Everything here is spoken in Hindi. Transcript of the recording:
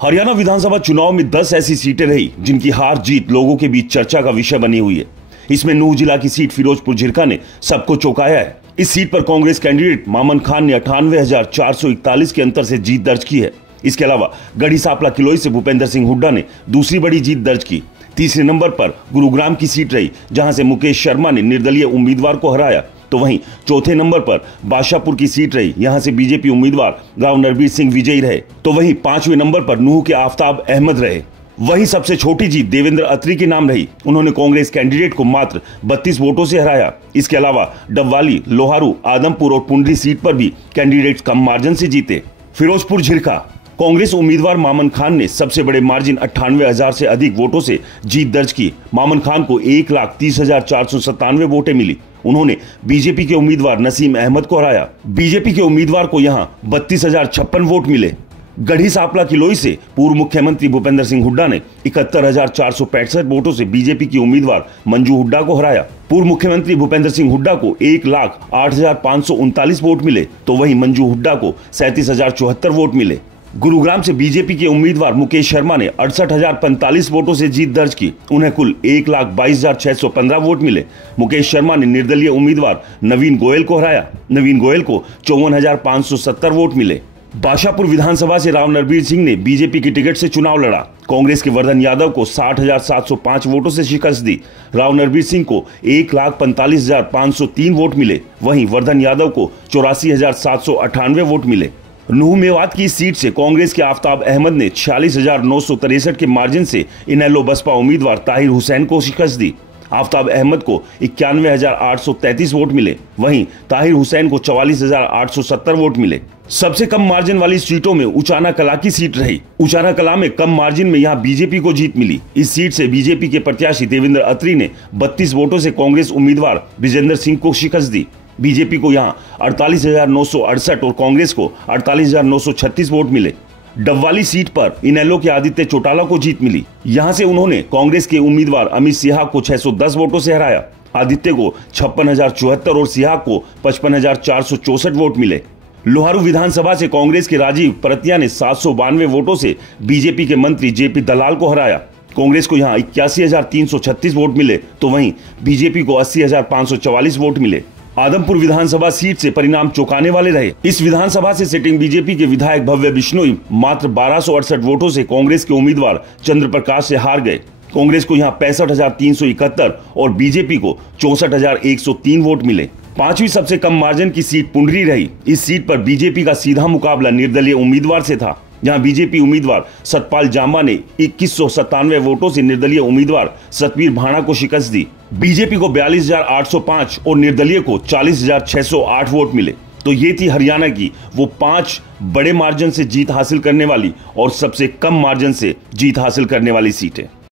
हरियाणा विधानसभा चुनाव में 10 ऐसी सीटें रही जिनकी हार जीत लोगों के बीच चर्चा का विषय बनी हुई है। इसमें नूंह जिला की सीट फिरोजपुर झिरका ने सबको चौंकाया है। इस सीट पर कांग्रेस कैंडिडेट मामन खान ने 98,441 के अंतर से जीत दर्ज की है। इसके अलावा गढ़ी सांपला किलोई से भूपेंद्र सिंह हुड्डा ने दूसरी बड़ी जीत दर्ज की। तीसरे नंबर पर गुरुग्राम की सीट रही, जहां से मुकेश शर्मा ने निर्दलीय उम्मीदवार को हराया। तो वहीं चौथे नंबर पर बादशाहपुर की सीट रही, यहां से बीजेपी उम्मीदवार राव नरबीर सिंह विजयी रहे। तो वहीं पांचवें नंबर पर नूंह के आफ्ताब अहमद रहे। वहीं सबसे छोटी जीत देवेंद्र अत्री के नाम रही। उन्होंने कांग्रेस कैंडिडेट को मात्र 32 वोटों से हराया। इसके अलावा डबवाली, लोहारू, आदमपुर और पुंडरी सीट पर भी कैंडिडेट कम मार्जिन से जीते। फिरोजपुर झिरका कांग्रेस उम्मीदवार मामन खान ने सबसे बड़े मार्जिन 98,000 से अधिक वोटों से जीत दर्ज की। मामन खान को 1,30,497 वोटें मिली। उन्होंने बीजेपी के उम्मीदवार नसीम अहमद को हराया। बीजेपी के उम्मीदवार को यहां 32,056 वोट मिले। गढ़ी सांपला किलोई से पूर्व मुख्यमंत्री भूपेंद्र सिंह हुड्डा ने 71,465 वोटों से बीजेपी की उम्मीदवार मंजू हुड्डा को हराया। पूर्व मुख्यमंत्री भूपेंद्र सिंह हुड्डा को 1,08,539 वोट मिले। तो वहीं मंजू हुड्डा को 37,074 वोट मिले। गुरुग्राम से बीजेपी के उम्मीदवार मुकेश शर्मा ने 68,045 वोटों से जीत दर्ज की। उन्हें कुल 1,22,615 वोट मिले। मुकेश शर्मा ने निर्दलीय उम्मीदवार नवीन गोयल को हराया। नवीन गोयल को 54,570 वोट मिले। बादशाहपुर विधानसभा से राव नरबीर सिंह ने बीजेपी की टिकट से चुनाव लड़ा। कांग्रेस के वर्धन यादव को 60,705 वोटों से शिकस्त दी। राव नरबीर सिंह को 1,45,503 वोट मिले। वहीं वर्धन यादव को 84,798 वोट मिले। नूंह मेवात की सीट से कांग्रेस के आफ्ताब अहमद ने 46,963 के मार्जिन से इनेलो बसपा उम्मीदवार ताहिर हुसैन को शिकस्त दी। आफ्ताब अहमद को 91,833 वोट मिले। वहीं ताहिर हुसैन को 44,870 वोट मिले। सबसे कम मार्जिन वाली सीटों में उचाना कला की सीट रही। उचाना कला में कम मार्जिन में यहां बीजेपी को जीत मिली। इस सीट से बीजेपी के प्रत्याशी देवेंद्र अत्री ने 32 वोटों से कांग्रेस उम्मीदवार विजेंद्र सिंह को शिकस्त दी। बीजेपी को यहां 48,968 और कांग्रेस को 48,936 वोट मिले। डबवाली सीट पर इनेलो के आदित्य चौटाला को जीत मिली। यहां से उन्होंने कांग्रेस के उम्मीदवार अमित सिहा को 610 वोटों से हराया। आदित्य को 56,074 और सिहा को 55,464 वोट मिले। लोहारू विधानसभा से कांग्रेस के राजीव परतिया ने 792 वोटों से बीजेपी के मंत्री जेपी दलाल को हराया। कांग्रेस को यहां 81,336 वोट मिले। तो वहीं बीजेपी को 80,544 वोट मिले। आदमपुर विधानसभा सीट से परिणाम चौंकाने वाले रहे। इस विधानसभा से सिटिंग बीजेपी के विधायक भव्य बिश्नोई मात्र 1268 वोटों से कांग्रेस के उम्मीदवार चंद्र प्रकाश से हार गए। कांग्रेस को यहां 65,371 और बीजेपी को 64,103 वोट मिले। पांचवी सबसे कम मार्जिन की सीट पुंडरी रही। इस सीट पर बीजेपी का सीधा मुकाबला निर्दलीय उम्मीदवार से था, जहां बीजेपी उम्मीदवार सतपाल जामा ने 2197 वोटों से निर्दलीय उम्मीदवार सतवीर भाणा को शिकस्त दी। बीजेपी को 42,805 और निर्दलीय को 40,608 वोट मिले। तो ये थी हरियाणा की वो 5 बड़े मार्जिन से जीत हासिल करने वाली और सबसे कम मार्जिन से जीत हासिल करने वाली सीटें।